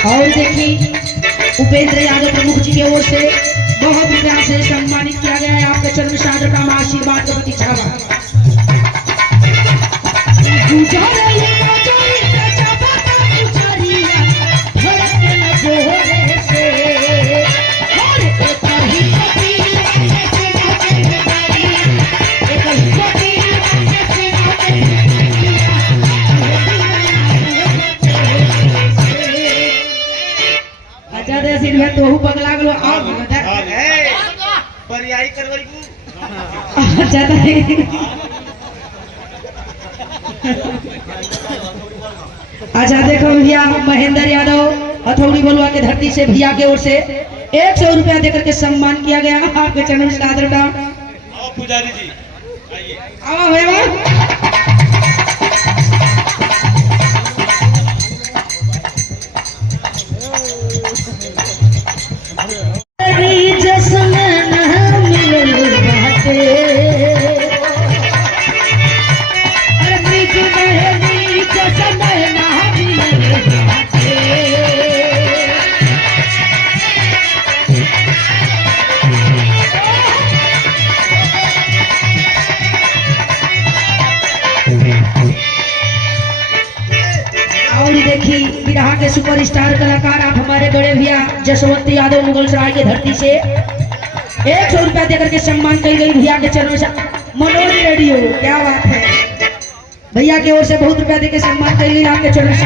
और देखिए उपेंद्र यादव प्रमुख जी की ओर से बहुत रुपया से सम्मानित किया गया है। आपके चरण सादर का आशीर्वाद का प्रतीक्षा तो पगला गलो और परियाई करवई ज्यादा है। अच्छा देखो भैया महेंद्र यादव हथौड़ी बलुआ के धरती से भैया की ओर से 100 रुपया देकर के सम्मान किया गया। आपके चरण से आदर का पुजारी जी आइए आओ भैया। देखी बिरहा के सुपरस्टार कलाकार आप हमारे बड़े भैया जसवंत यादव मुगल सराय की धरती से 100 रुपया देकर के सम्मान की गई। भैया के चरणों से मनोज रेडियो क्या बात है। भैया की ओर से बहुत रुपया देकर सम्मान की गई। आपके चरणों से